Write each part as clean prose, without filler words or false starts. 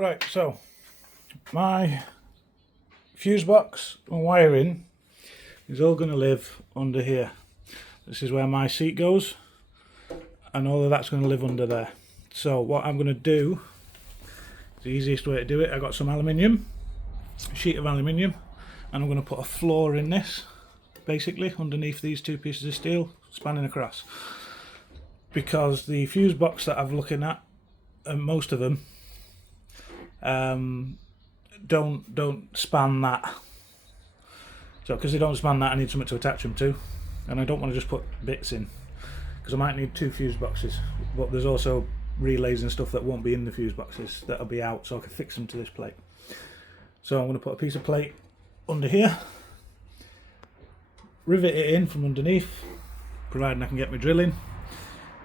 Right, so my fuse box and wiring is all going to live under here. This is where my seat goes, and all of that's going to live under there. So what I'm going to do, the easiest way to do it, I got some aluminium, a sheet of aluminium, and I'm going to put a floor in this, basically underneath these two pieces of steel, spanning across. Because the fuse box that I'm looking at, and most of them, don't span that. So because they don't span that, I need something to attach them to, and I don't want to just put bits in, because I might need two fuse boxes, but there's also relays and stuff that won't be in the fuse boxes that'll be out, so I can fix them to this plate. So I'm going to put a piece of plate under here, rivet it in from underneath, providing I can get my drill in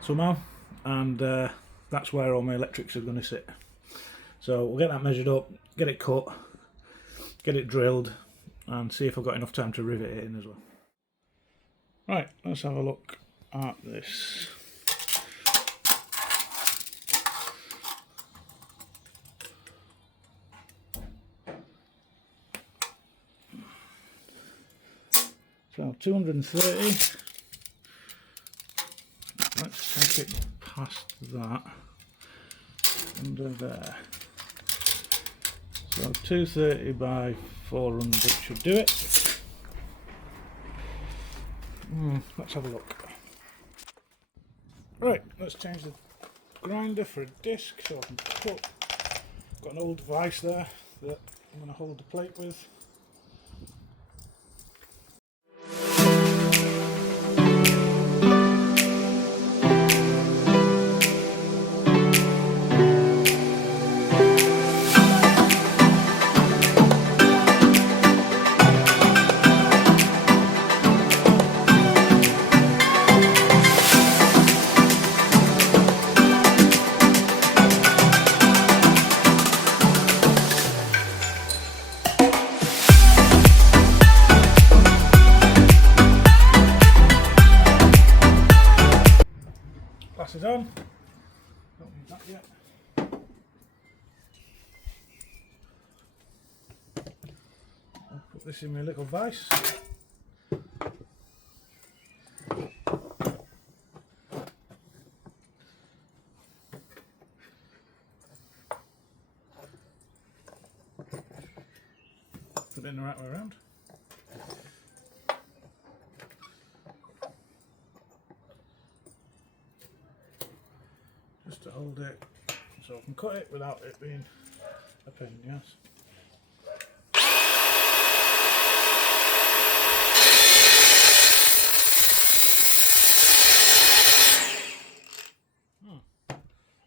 somehow, and that's where all my electrics are going to sit. So we'll get that measured up, get it cut, get it drilled, and see if I've got enough time to rivet it in as well. Right, let's have a look at this. So 230. Let's take it past that, under there. So 230 by 400 should do it. Let's have a look. Right, let's change the grinder for a disc so I can cut. Got an old vise there that I'm going to hold the plate with. Glasses on, don't need that yet. I'll put this in my little vise. Put it in the right way around. Just to hold it so I can cut it without it being a pain in the ass.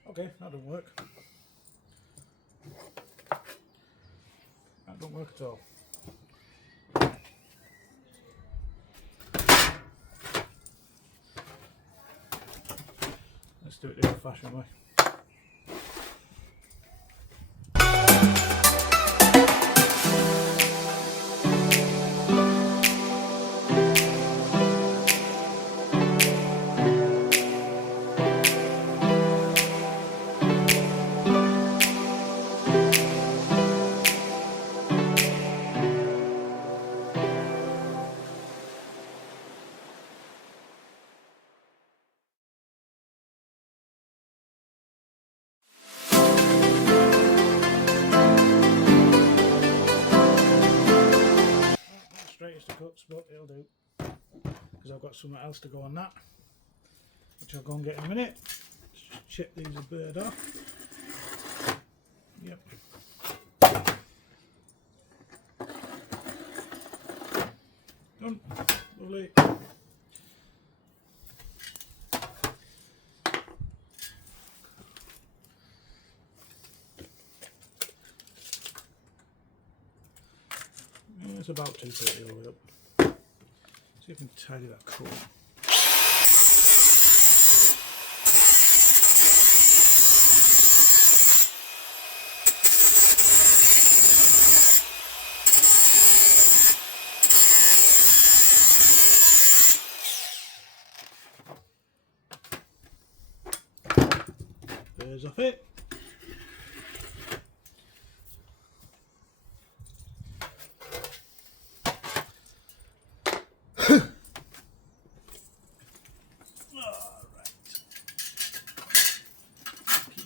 Okay, that don't work. That don't work at all. Let's do it the old-fashioned way. Straightest of cuts, but it'll do, because I've got something else to go on that, which I'll go and get in a minute. Let's just chip these a bird off. Yep. Done. Lovely. It's about 230 all the way up. See if we can tidy that cord. There's off it.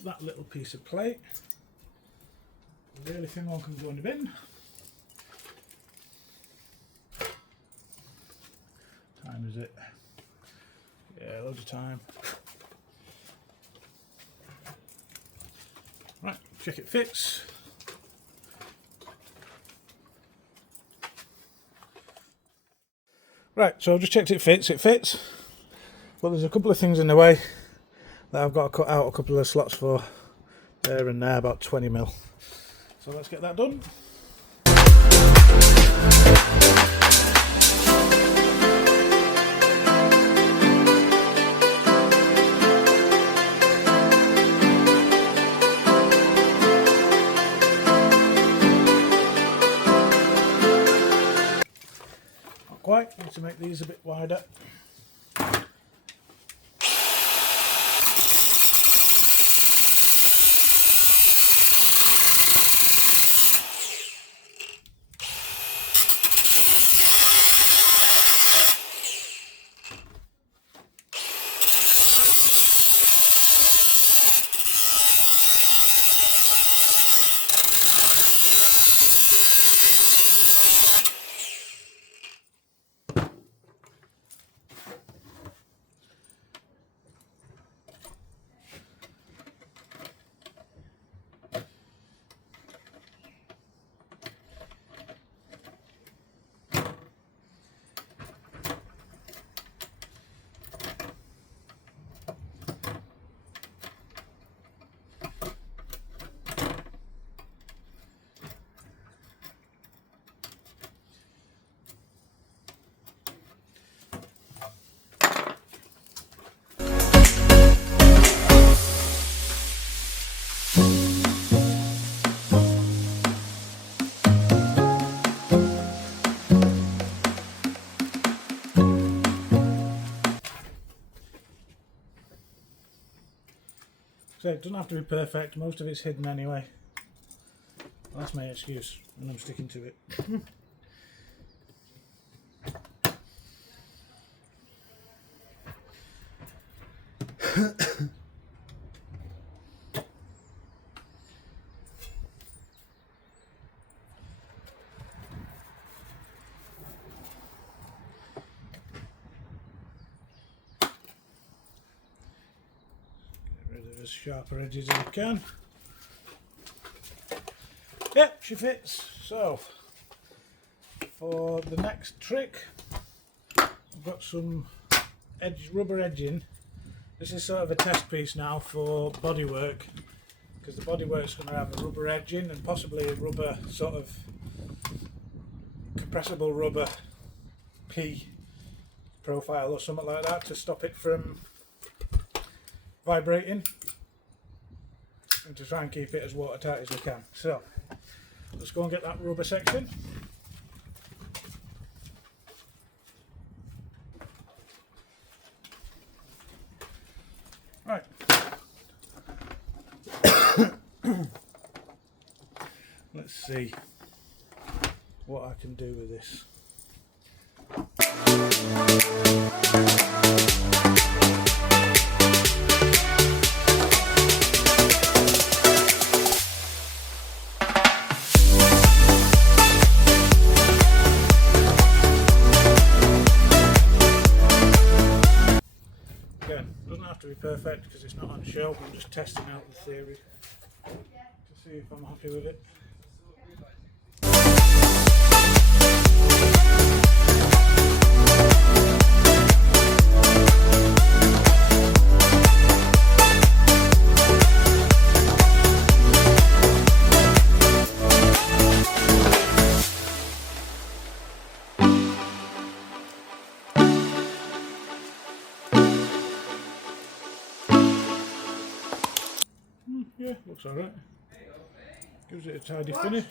that little piece of plate. The really thin one can go in the bin. Time is it? Yeah, loads of time. Right, check it fits. Right, so I've just checked it fits. It fits, but there's a couple of things in the way that I've got to cut out a couple of slots for there and there, about 20mm. So let's get that done. Not quite, need to make these a bit wider. So it doesn't have to be perfect, most of it's hidden anyway. That's my excuse, and I'm sticking to it. As sharper edges as I can. Yep, she fits. So for the next trick, I've got some rubber edging. This is sort of a test piece now for bodywork, because the bodywork's going to have a rubber edging and possibly a rubber sort of compressible rubber P profile or something like that to stop it from vibrating, and to try and keep it as watertight as we can. So let's go and get that rubber section. Right. Let's see what I can do with this. To be perfect because it's not on show. I'm just testing out the theory to see if I'm happy with it. Yeah, looks alright. Gives it a tidy finish.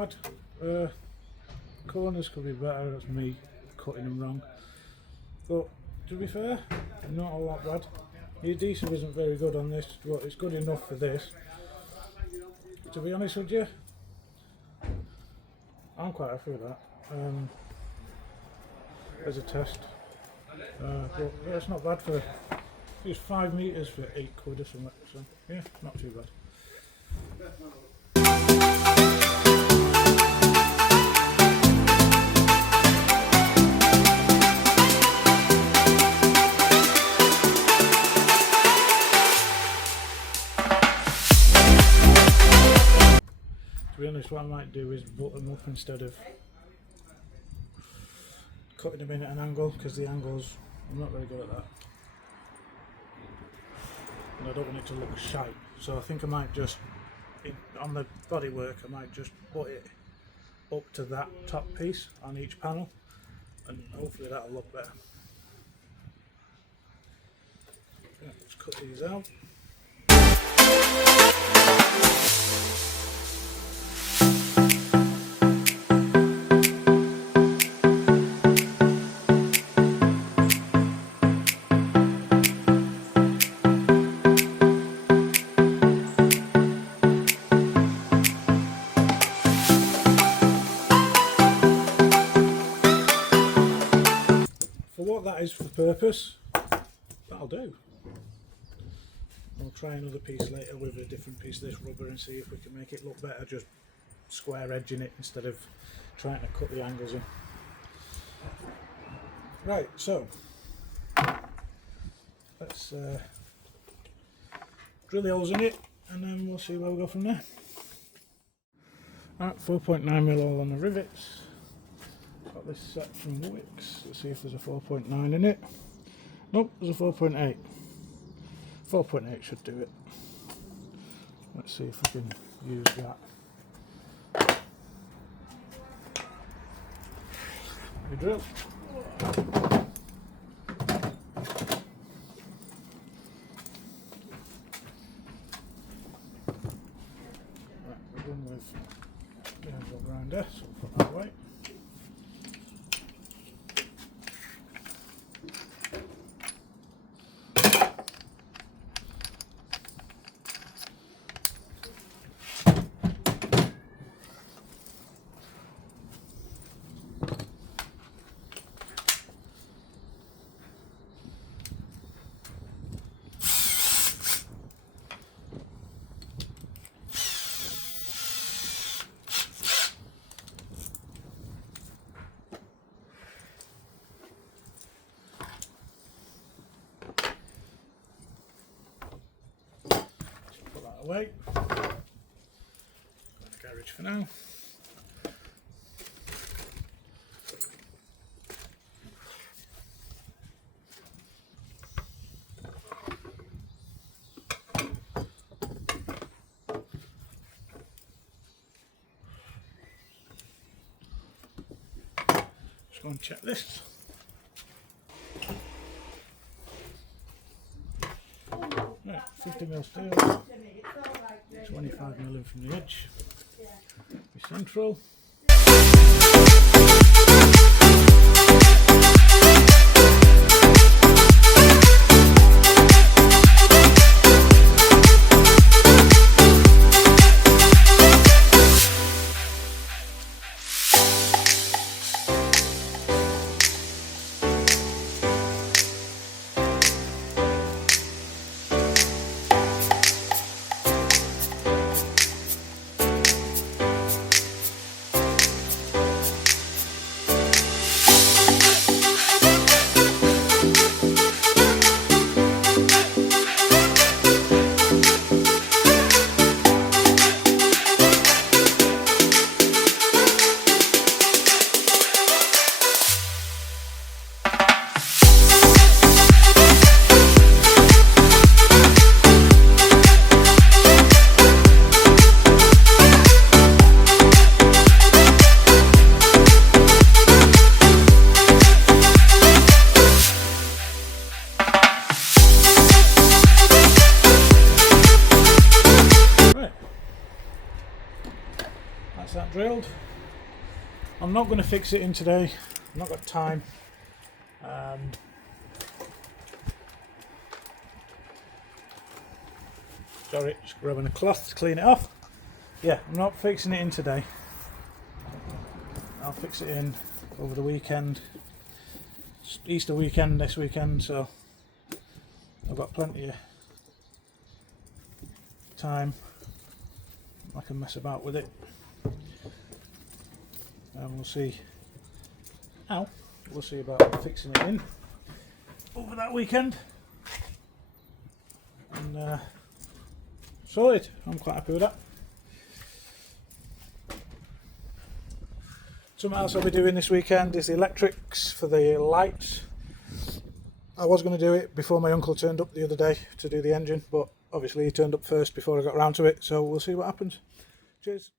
bad. Corners could be better, that's me cutting them wrong. But to be fair, not all that bad. The adhesive isn't very good on this, but it's good enough for this. To be honest with you, I'm quite happy with that. As a test. But yeah, it's not bad for just 5 metres for £8 or something. So yeah, not too bad. To be honest, what I might do is butt them up instead of cutting them in at an angle, because the angles, I'm not very good at that. And I don't want it to look shite. So I think I might just, on the bodywork, I might just put it up to that top piece on each panel, and hopefully that'll look better. Okay, let's cut these out. That is for purpose, that'll do. I'll try another piece later with a different piece of this rubber and see if we can make it look better, just square edging it instead of trying to cut the angles in. Right, so let's drill the holes in it and then we'll see where we go from there. Alright, 4.9mm all on the rivets. Got this set from Wicks. Let's see if there's a 4.9 in it. Nope, there's a 4.8. 4.8 should do it. Let's see if I can use that. We drill. Right, we're done with the angle grinder, so we'll put that away. Away. Go in the garage for now. Just go and check this. Right, 50mm steel. 25mm from the edge, be central. I'm not going to fix it in today. I've not got time. Sorry, just grabbing a cloth to clean it off. Yeah, I'm not fixing it in today. I'll fix it in over the weekend. It's Easter weekend this weekend, so I've got plenty of time. I can mess about with it. And we'll see. We'll see about fixing it in over that weekend. And sorted. I'm quite happy with that. Something else I'll be doing this weekend is the electrics for the lights. I was going to do it before my uncle turned up the other day to do the engine, but obviously he turned up first before I got around to it, so we'll see what happens. Cheers.